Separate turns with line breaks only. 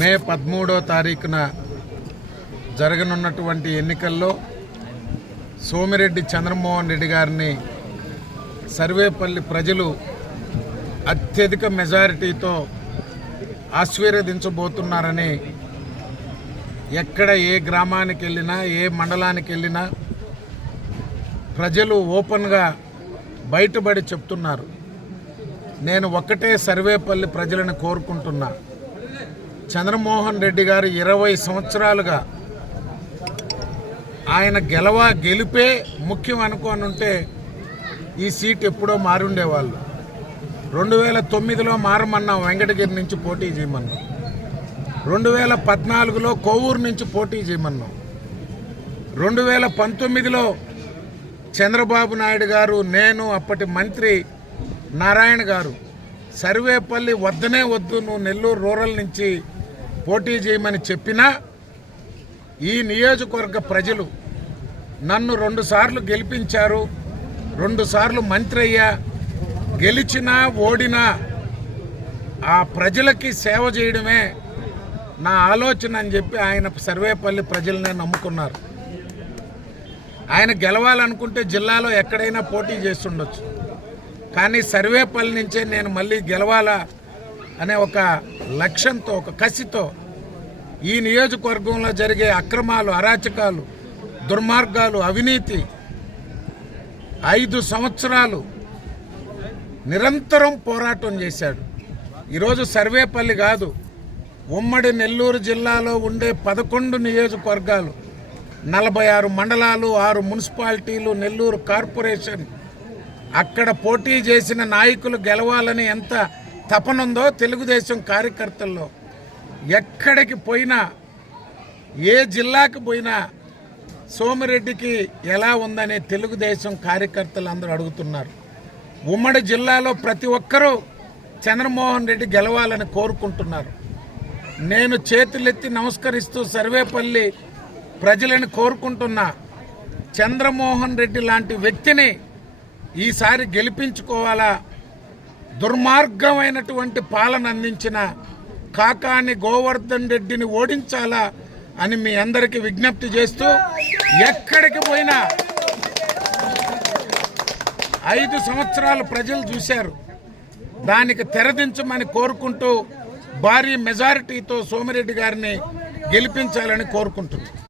మే పదమూడో తారీఖున జరగనున్నటువంటి ఎన్నికల్లో సోమిరెడ్డి చంద్రమోహన్ రెడ్డి గారిని సర్వేపల్లి ప్రజలు అత్యధిక మెజారిటీతో ఆశీర్వదించబోతున్నారని ఎక్కడ ఏ గ్రామానికి వెళ్ళినా ఏ మండలానికి వెళ్ళినా ప్రజలు ఓపెన్గా బయటపడి చెప్తున్నారు. నేను ఒక్కటే సర్వేపల్లి ప్రజలను కోరుకుంటున్నా. చంద్రమోహన్ రెడ్డి గారు ఇరవై సంవత్సరాలుగా ఆయన గెలవ గెలిపే ముఖ్యం అనుకోని ఉంటే ఈ సీట్ ఎప్పుడో మారుండేవాళ్ళు. రెండు వేల తొమ్మిదిలో మారమన్నాం వెంకటగిరి నుంచి పోటీ చేయమన్నాం. రెండు వేల పద్నాలుగులో కోవూరు నుంచి పోటీ చేయమన్నాం. రెండు వేల పంతొమ్మిదిలో చంద్రబాబు నాయుడు గారు నేను అప్పటి మంత్రి నారాయణ గారు సర్వేపల్లి వద్దనే వద్దు నువ్వు నెల్లూరు రూరల్ నుంచి పోటీ చేయమని చెప్పినా ఈ నియోజకవర్గ ప్రజలు నన్ను రెండుసార్లు గెలిపించారు రెండుసార్లు మంత్రి అయ్యా. గెలిచినా ఓడినా ఆ ప్రజలకి సేవ చేయడమే నా ఆలోచన అని చెప్పి ఆయన సర్వేపల్లి ప్రజలనే నమ్ముకున్నారు. ఆయన గెలవాలనుకుంటే జిల్లాలో ఎక్కడైనా పోటీ చేస్తుండొచ్చు. కానీ సర్వేపల్లి నుంచే నేను మళ్ళీ గెలవాలా? అనే ఒక లక్ష్యంతో ఒక కసితో ఈ నియోజకవర్గంలో జరిగే అక్రమాలు అరాచకాలు దుర్మార్గాలు అవినీతి ఐదు సంవత్సరాలు నిరంతరం పోరాటం చేశాడు. ఈరోజు సర్వేపల్లి కాదు ఉమ్మడి నెల్లూరు జిల్లాలో ఉండే పదకొండు నియోజకవర్గాలు నలభై ఆరు మండలాలు ఆరు మున్సిపాలిటీలు నెల్లూరు కార్పొరేషన్ అక్కడ పోటీ చేసిన నాయకులు గెలవాలని ఎంత తపనుందో తెలుగుదేశం కార్యకర్తల్లో ఎక్కడికి పోయినా ఏ జిల్లాకు పోయినా సోమిరెడ్డికి ఎలా ఉందనే తెలుగుదేశం కార్యకర్తలు అందరూ అడుగుతున్నారు. ఉమ్మడి జిల్లాలో ప్రతి ఒక్కరూ చంద్రమోహన్ రెడ్డి గెలవాలని కోరుకుంటున్నారు. నేను చేతులెత్తి నమస్కరిస్తూ సర్వేపల్లి ప్రజలను కోరుకుంటున్నా చంద్రమోహన్ రెడ్డి లాంటి వ్యక్తిని ఈసారి గెలిపించుకోవాలా దుర్మార్గమైనటువంటి పాలన అందించిన కాకాని గోవర్ధన్ రెడ్డిని ఓడించాలా అని మీ అందరికీ విజ్ఞప్తి చేస్తూ ఎక్కడికి పోయినా ఐదు సంవత్సరాలు ప్రజలు చూశారు. దానికి తెరదించమని కోరుకుంటూ భారీ మెజారిటీతో సోమిరెడ్డి గారిని గెలిపించాలని కోరుకుంటున్నాను